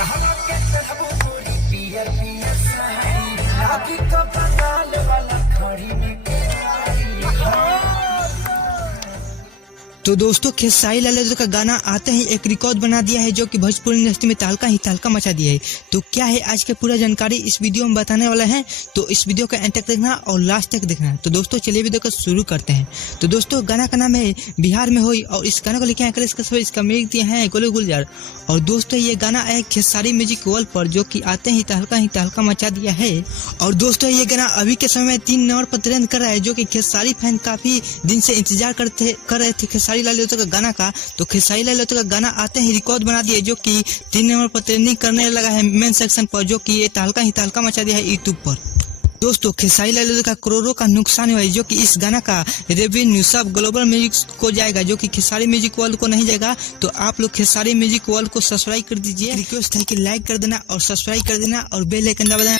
कहला के चढ़बो पूरी पियर पियर साड़ी लागी तो बंगाल वाला खड़ी में के तो दोस्तों खेसारी लाल यादव का गाना आते ही एक रिकॉर्ड बना दिया है जो कि भोजपुरी इंडस्ट्री में तहलका ही तहलका मचा दिया है। तो क्या है आज के पूरा जानकारी इस वीडियो में बताने वाला है, तो इस वीडियो का एंड तक देखना और लास्ट तक देखना। तो दोस्तों चलिए वीडियो को शुरू करते हैं। तो दोस्तों गाना का नाम है बिहार में हुई और इस गाने को लेकर आकर इसका म्यूजिक दिए हैं गोलू गुलजार। और दोस्तों ये गाना है खेसारी म्यूजिक वर्ल्ड पर जो कि आते ही तहलका मचा दिया है। और दोस्तों ये गाना अभी के समय 3 नंबर पर ट्रेंड कर रहा है जो कि खेसारी फैन काफी दिन से इंतजार कर रहे थे खेसारी लाल यादव का गाना का। तो खेसारी लाल यादव का गाना आते ही रिकॉर्ड बना दिया जो कि 3 नंबर पर ट्रेंडिंग करने लगा है मेन सेक्शन पर, जो कि ये तहलका ही तहलका मचा दिया है यूट्यूब पर। दोस्तों खेसारी लाल यादव का करोड़ों का नुकसान हुआ है जो कि इस गाना का रेवेन्यू सब ग्लोबल म्यूजिक को जाएगा, जो कि खेसारी म्यूजिक वर्ल्ड को नहीं जाएगा। तो आप लोग खेसारी म्यूजिक वर्ल्ड को सब्सक्राइब कर दीजिए। रिक्वेस्ट है कि लाइक कर देना और सब्सक्राइब कर देना और बेल आइकन दबा देना।